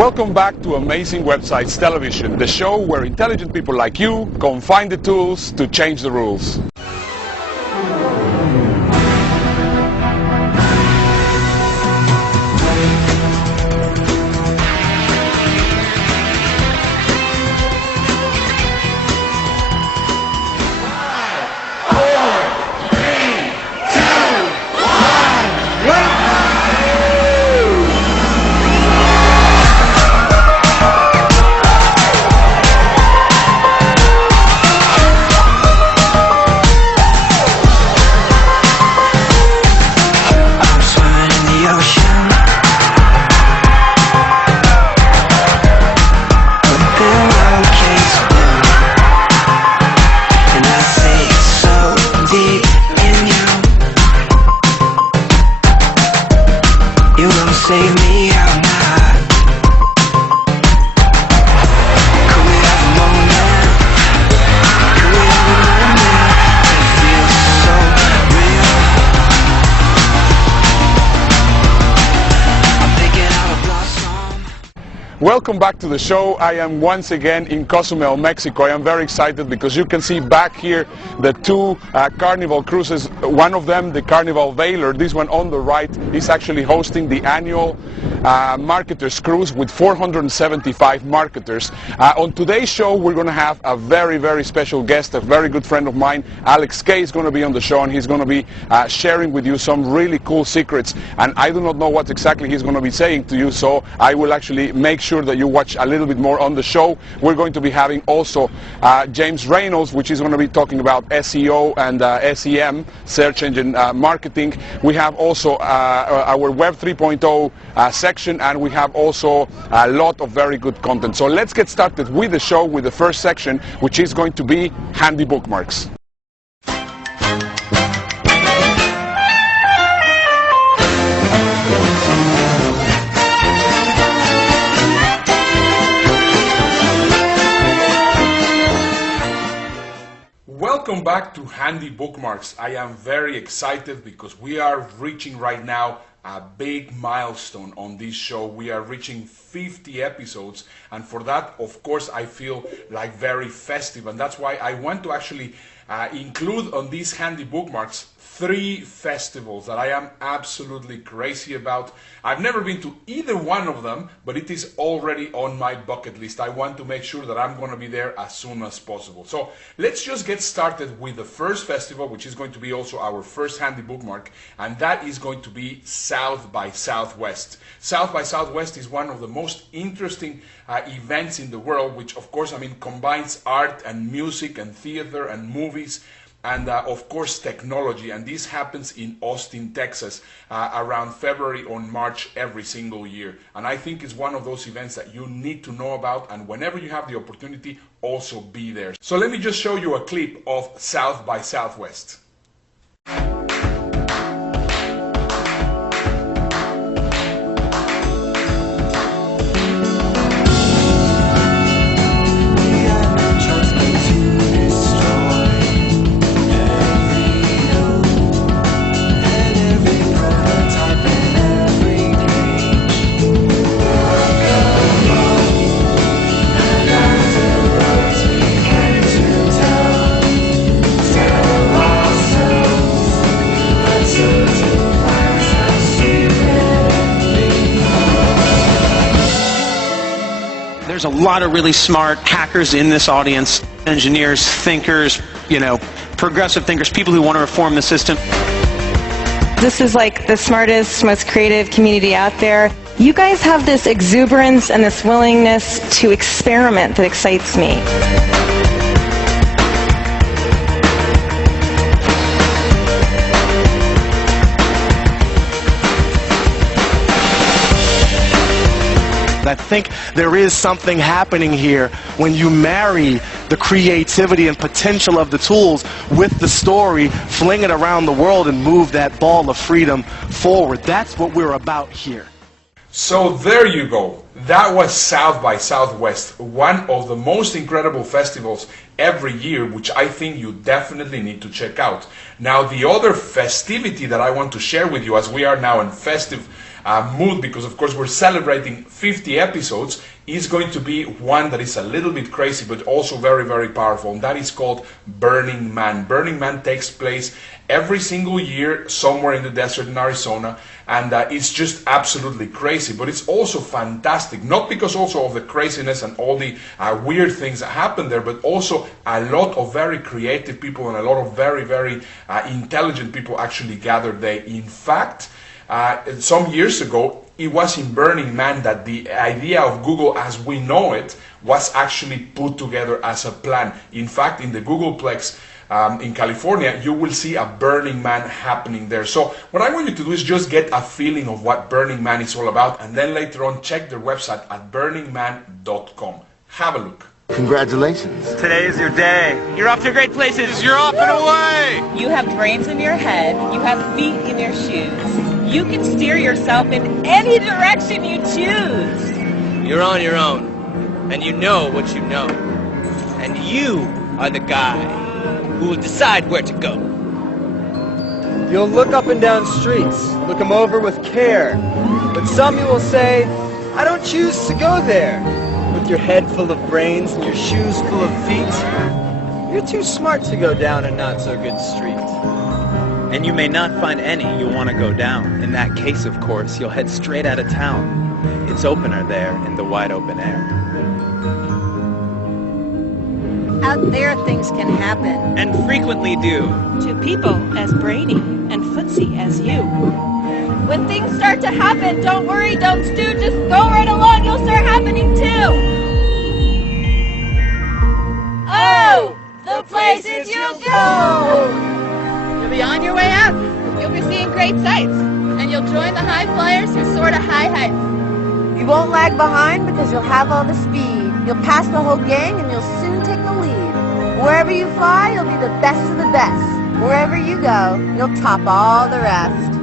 Welcome back to Amazing Websites Television, the show where intelligent people like you can find the tools to change the rules. Welcome back to the show. I am once again in Cozumel, Mexico. I am very excited because you can see back here the two Carnival cruises. One of them, the Carnival Valor, this one on the right, is actually hosting the annual Marketers Cruise with 475 marketers. On today's show, we're going to have a very, very special guest, a very good friend of mine. Alex Kei is going to be on the show, and he's going to be sharing with you some really cool secrets. And I do not know what exactly he's going to be saying to you, so I will actually make sure that you watch a little bit more on the show. We're going to be having also James Reynolds, which is going to be talking about SEO and SEM, search engine marketing. We have also our Web 3.0 section, and we have also a lot of very good content. So let's get started with the show with the first section, which is going to be handy bookmarks. Welcome back to Handy Bookmarks. I am very excited because we are reaching right now a big milestone on this show. We are reaching 50 episodes, and for that, of course, I feel like very festive, and that's why I want to actually include on these handy bookmarks 3 festivals that I am absolutely crazy about. I've never been to either one of them, but it is already on my bucket list. I want to make sure that I'm going to be there as soon as possible. So let's just get started with the first festival, which is going to be also our first handy bookmark, and that is going to be South by Southwest. South by Southwest is one of the most interesting events in the world, which of course, combines art and music and theater and movies and of course technology, and this happens in Austin, Texas around February or March every single year, and I think it's one of those events that you need to know about, and whenever you have the opportunity, also be there. So let me just show you a clip of South by Southwest. There's a lot of really smart hackers in this audience, engineers, thinkers, progressive thinkers, people who want to reform the system. This is like the smartest, most creative community out there. You guys have this exuberance and this willingness to experiment that excites me. I think there is something happening here when you marry the creativity and potential of the tools with the story, fling it around the world and move that ball of freedom forward. That's what we're about here. So there you go. That was South by Southwest, one of the most incredible festivals every year, which I think you definitely need to check out. Now, the other festivity that I want to share with you, as we are now in festive mood, because of course we're celebrating 50 episodes, is going to be one that is a little bit crazy but also very, very powerful, and that is called Burning Man. Burning Man takes place every single year somewhere in the desert in Arizona, and it's just absolutely crazy, but it's also fantastic, not because also of the craziness and all the weird things that happen there, but also a lot of very creative people and a lot of very, very intelligent people actually gathered there. In fact, some years ago, it was in Burning Man that the idea of Google as we know it was actually put together as a plan. In fact, in the Googleplex in California, you will see a Burning Man happening there. So what I want you to do is just get a feeling of what Burning Man is all about, and then later on check their website at burningman.com. Have a look. Congratulations. Today is your day. You're off to great places. You're off and away. You have brains in your head. You have feet in your shoes. You can steer yourself in any direction you choose. You're on your own, and you know what you know. And you are the guy who will decide where to go. You'll look up and down streets, look them over with care. But some you will say, I don't choose to go there. With your head full of brains and your shoes full of feet, you're too smart to go down a not-so-good street. And you may not find any you want to go down. In that case, of course, you'll head straight out of town. It's opener there in the wide open air. Out there, things can happen. And frequently do. To people as brainy and footsie as you. When things start to happen, don't worry, don't stew, just go right along, you'll start happening too. Oh, the places you'll go! You'll be on your way out, you'll be seeing great sights, and you'll join the high flyers who soar to high heights. You won't lag behind because you'll have all the speed. You'll pass the whole gang and you'll soon take the lead. Wherever you fly, you'll be the best of the best. Wherever you go, you'll top all the rest.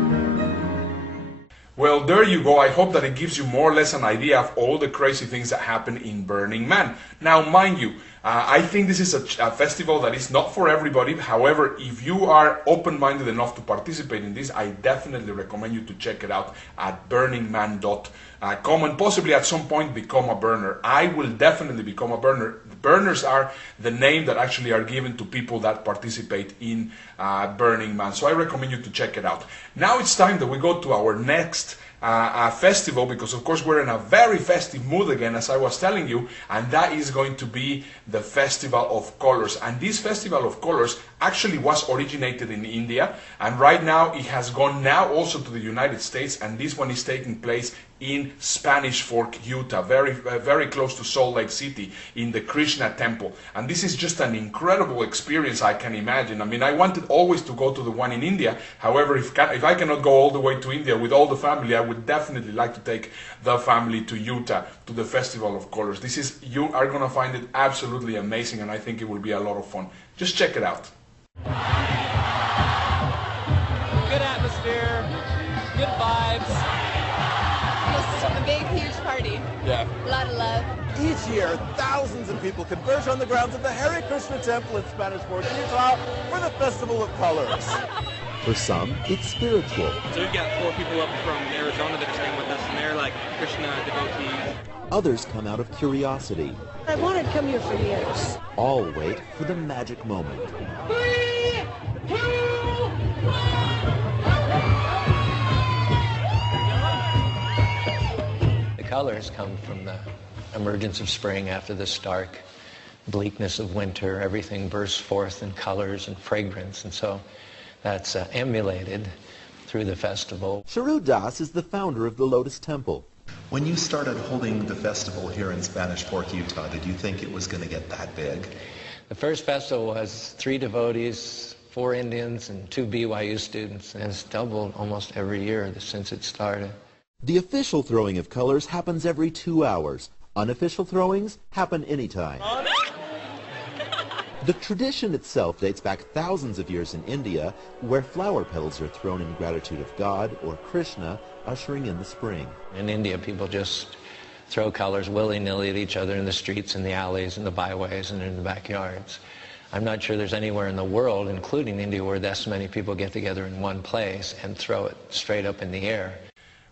Well, there you go. I hope that it gives you more or less an idea of all the crazy things that happen in Burning Man. Now, mind you, I think this is a festival that is not for everybody. However, if you are open-minded enough to participate in this, I definitely recommend you to check it out at burningman.com and possibly at some point become a burner. I will definitely become a burner. Burners are the name that actually are given to people that participate in Burning Man. So I recommend you to check it out. Now it's time that we go to our next festival, because of course we're in a very festive mood again, as I was telling you, and that is going to be the Festival of Colors. And this Festival of Colors actually was originated in India, and right now it has gone now also to the United States, and this one is taking place in Spanish Fork, Utah, very close to Salt Lake City, in the Krishna Temple. And this is just an incredible experience, I can imagine. I mean, I wanted always to go to the one in India. However, if I cannot go all the way to India with all the family, I would definitely like to take the family to Utah, to the Festival of Colors. You are going to find it absolutely amazing, and I think it will be a lot of fun. Just check it out. Good atmosphere, good vibes. A big, huge party. Yeah. A lot of love. Each year, thousands of people converge on the grounds of the Hare Krishna Temple in Spanish Fork, Utah, for the Festival of Colors. For some, it's spiritual. So we've got 4 people up from Arizona that are staying with us, and they're like Krishna devotees. Others come out of curiosity. I wanted to come here for years. All wait for the magic moment. 3, 2, 1. Colors come from the emergence of spring after the stark bleakness of winter. Everything bursts forth in colors and fragrance, and so that's emulated through the festival. Sharu Das is the founder of the Lotus Temple. When you started holding the festival here in Spanish Fork, Utah, did you think it was going to get that big? The first festival was 3 devotees, 4 Indians, and 2 BYU students, and it's doubled almost every year since it started. The official throwing of colors happens every 2 hours. Unofficial throwings happen anytime. The tradition itself dates back thousands of years in India, where flower petals are thrown in gratitude of God or Krishna, ushering in the spring. In India, people just throw colors willy-nilly at each other in the streets, in the alleys, in the byways, and in the backyards. I'm not sure there's anywhere in the world, including India, where this many people get together in one place and throw it straight up in the air.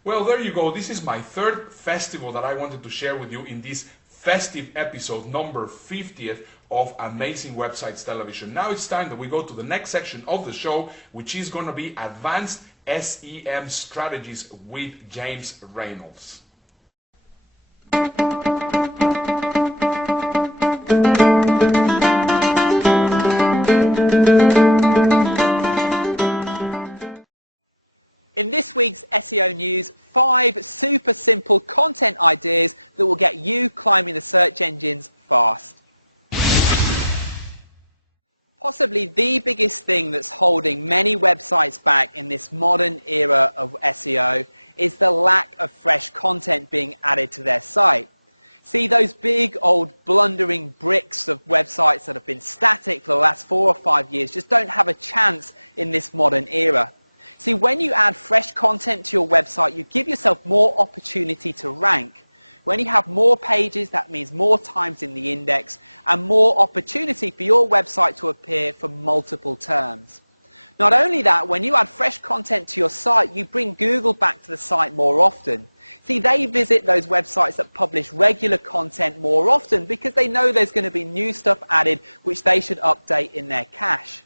Well, there you go. This is my third festival that I wanted to share with you in this festive episode, number 50th of Amazing Websites Television. Now it's time that we go to the next section of the show, which is going to be Advanced SEM Strategies with James Reynolds. In this week's SEO news, 5 super simple content ideas that will get you climbing the search engines fast. Possibly the biggest thing that's holding many websites back in this modern era of SEO is the lack of fresh content being added to their site. See, those big old blundering bricks of websites that have been static for the last 4 or 5 years just don't have a chance in this modern era. See, when you add fresh content to your website, you give yourself more opportunity to rank. When you have more pages, that means more times in the index and more opportunity for your website to appear for multiple terms. Not only that, when you add fresh content to your site, you bring Google back to the site more often. See, they visit those websites that publish regular content more often because they know there's going to be new stuff added which they should update in their cache.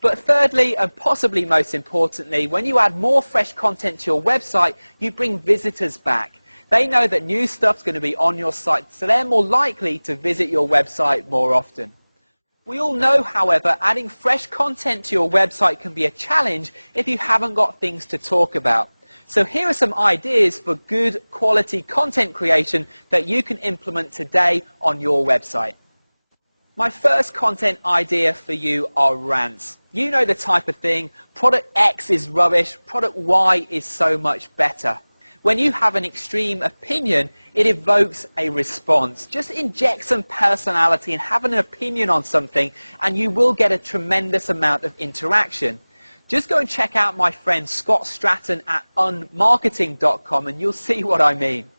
But thirdly, and possibly most importantly, when you add more fresh content to your website, you bring visitors back. They know that new stuff's going to be on your site, so they're more likely to visit your website more often. We all know, however, adding fresh content to your website can be a challenge if you haven't got things to talk about. So here are some ideas for good quality content creation that you can implement today on your website. My first content idea for you are rants. You know the type of thing, product X is rubbish, product Y is so much better. When you have an extreme opinion, it evokes a response. Just inject some personality and have an opinion on something and you will get a tremendous amount of interaction. Just go and check out my friend Scott Stratton at unmarketing.com and you'll see what I mean.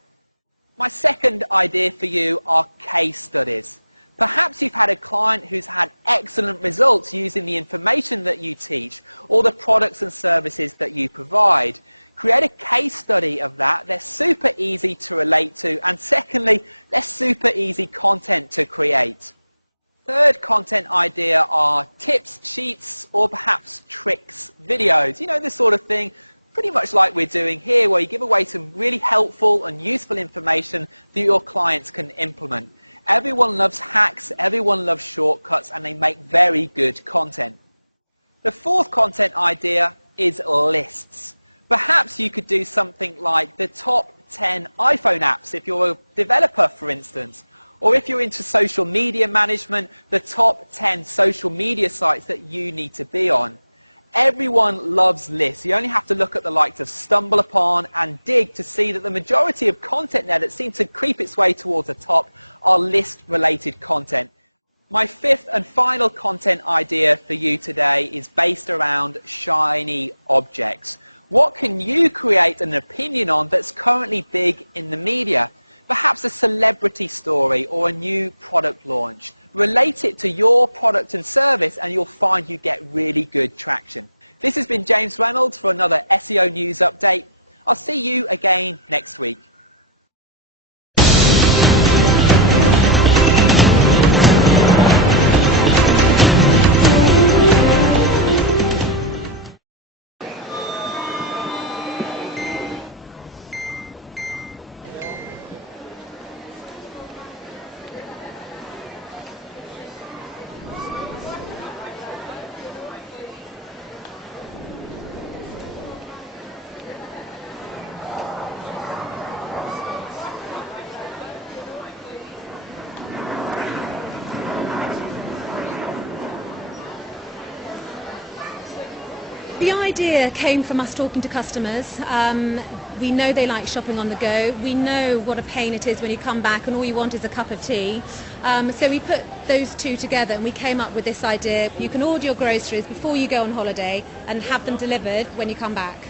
My second idea for you are case studies. Perhaps you've had a client who's had excellent results using the information that you teach or the products and services that you provide. Create a case study of that. They're super easy to relate to. And secondly, they're super easy content to create. Third content idea are tips, sheets, or perhaps tricks videos. You know, this sort of thing, pretty much like we're doing here, where you give away some really helpful and useful information that your clients can implement. Everyone loves hacks, everyone loves shortcuts, and they make very good content. The fourth content idea is lists. Perhaps you could do something like the top 10 iPhone apps if you're a developer, for instance. Or if you're into social media management, the top 10 social media sites that you need to be on. Everyone loves lists. You only have to look at the likes of StumbleUpon and Dig to see that the majority of content there that seems to creep its way towards the top are list-related content. My fifth and final content idea for you today is based around shiny objects. What can you create an opinion on that's currently big in the media? Perhaps a celebrity story or a new product launch. Relate it to your product and service and you'll find you get really good traction. This has been James Reynolds for another SEO News Update. I'll see you again next week. The idea came from us talking to customers. We know they like shopping on the go. We know what a pain it is when you come back and all you want is a cup of tea. So we put those two together and we came up with this idea. You can order your groceries before you go on holiday and have them delivered when you come back.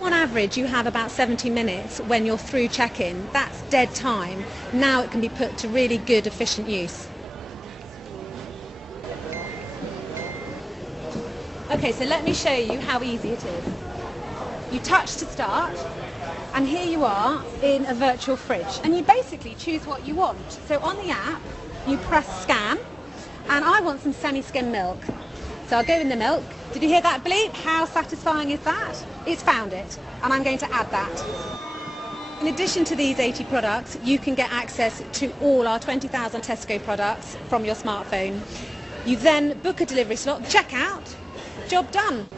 On average, you have about 70 minutes when you're through check-in. That's dead time. Now it can be put to really good, efficient use. Okay, so let me show you how easy it is. You touch to start, And here you are in a virtual fridge. And you basically choose what you want. So on the app, you press scan, and I want some semi-skim milk. So I'll go in the milk. Did you hear that bleep? How satisfying is that? It's found it, and I'm going to add that. In addition to these 80 products, you can get access to all our 20,000 Tesco products from your smartphone. You then book a delivery slot, check out, job done.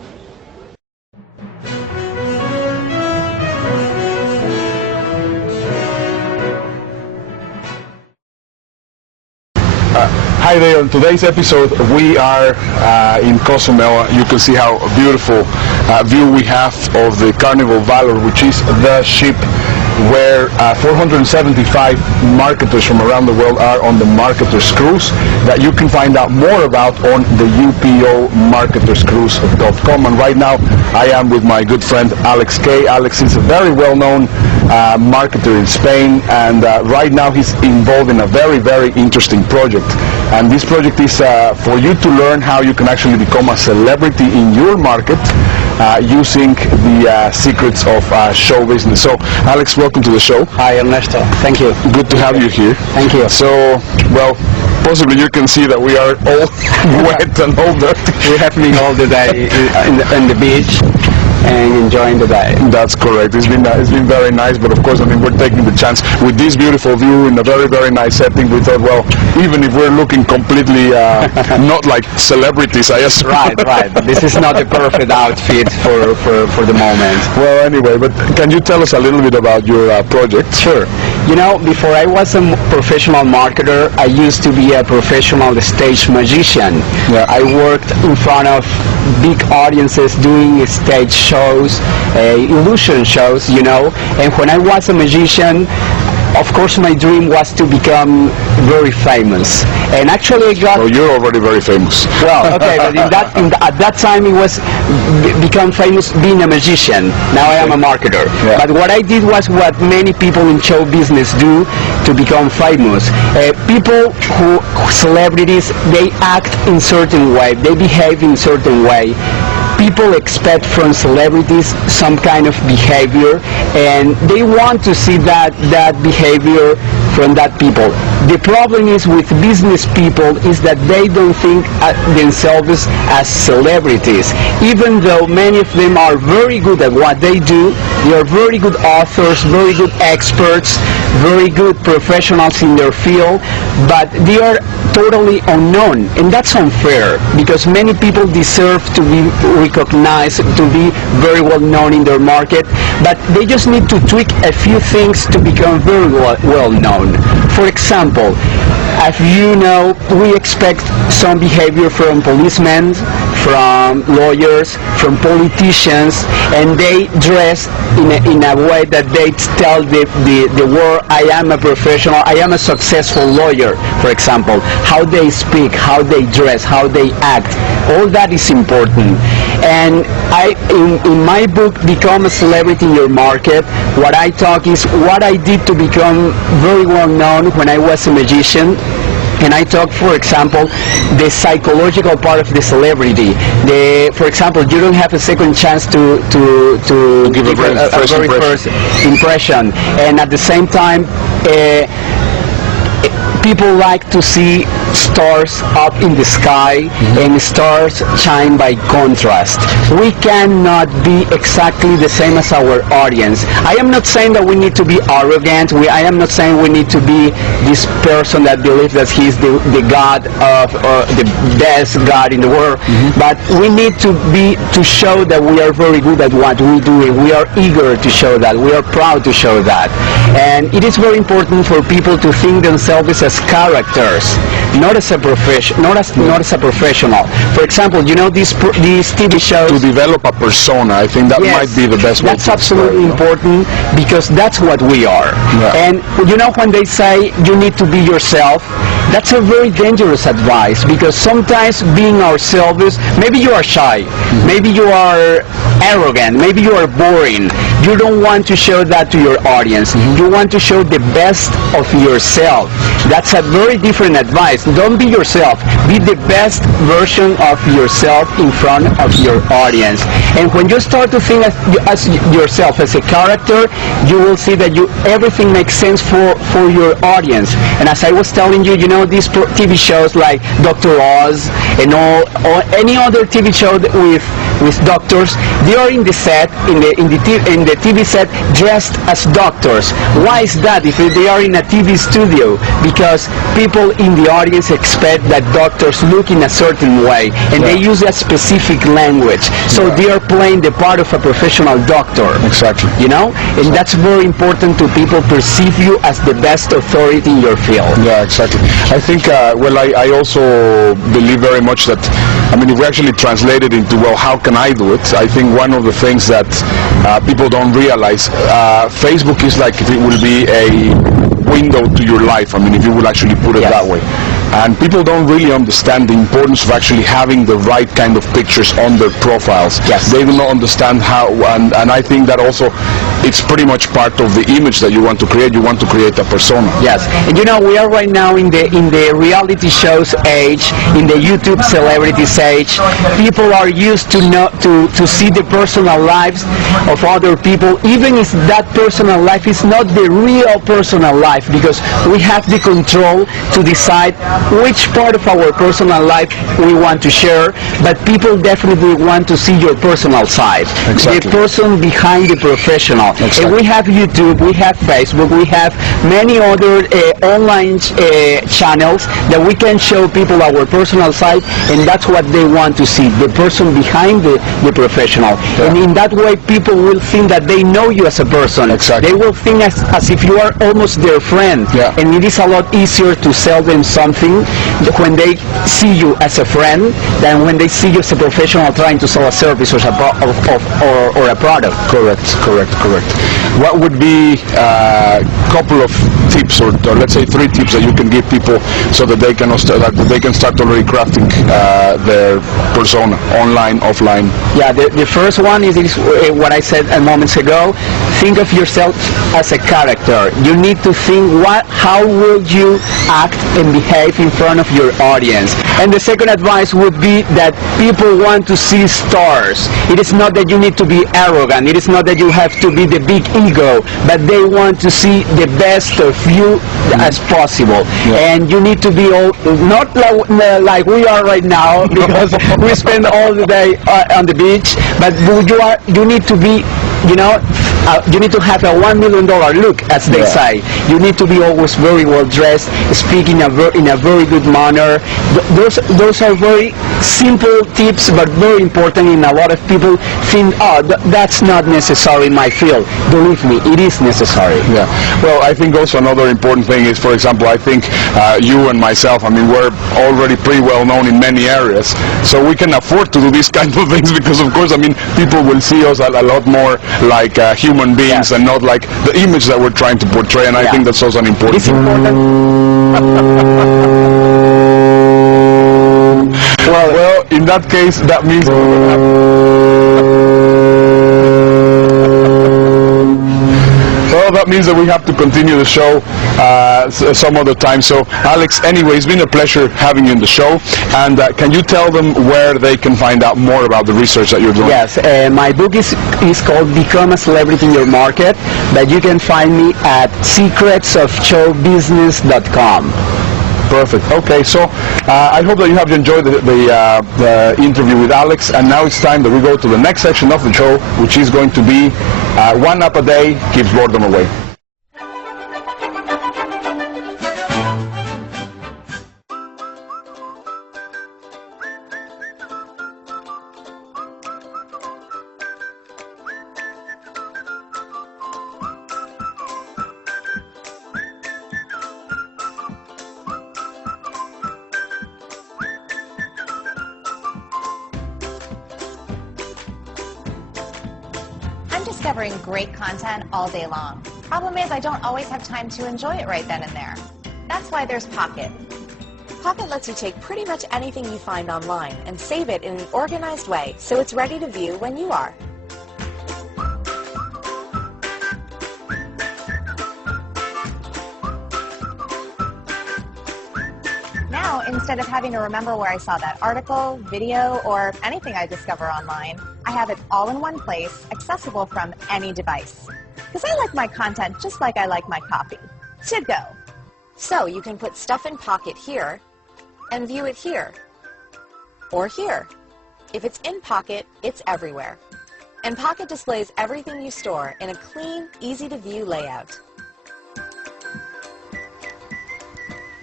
discovering great content all day long. Problem is, I don't always have time to enjoy it right then and there. That's why there's Pocket. Pocket lets you take pretty much anything you find online and save it in an organized way so it's ready to view when you are. Now, instead of having to remember where I saw that article, video, or anything I discover online, I have it all in one place, accessible from any device. Because I like my content just like I like my coffee. To go. So you can put stuff in Pocket here and view it here or here. If it's in Pocket, it's everywhere. And Pocket displays everything you store in a clean, easy-to-view layout.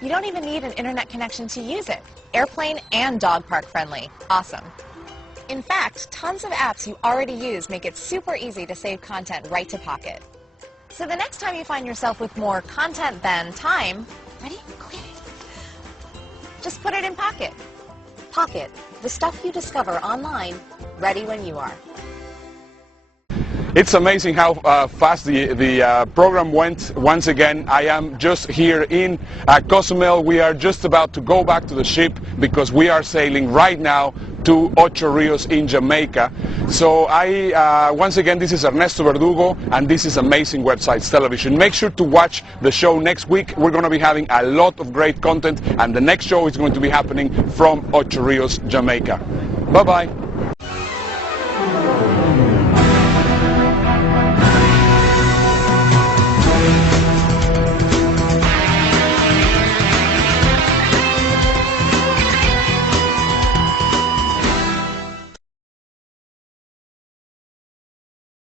You don't even need an internet connection to use it. Airplane and dog park friendly. Awesome. In fact, tons of apps you already use make it super easy to save content right to Pocket. So the next time you find yourself with more content than time, ready? Go ahead. Just put it in Pocket. Pocket, the stuff you discover online, ready when you are. It's amazing how fast the program went. Once again, I am just here in Cozumel. We are just about to go back to the ship because we are sailing right now to Ocho Rios in Jamaica. So once again, this is Ernesto Verdugo, and this is Amazing Websites Television. Make sure to watch the show next week. We're going to be having a lot of great content, and the next show is going to be happening from Ocho Rios, Jamaica. Bye-bye.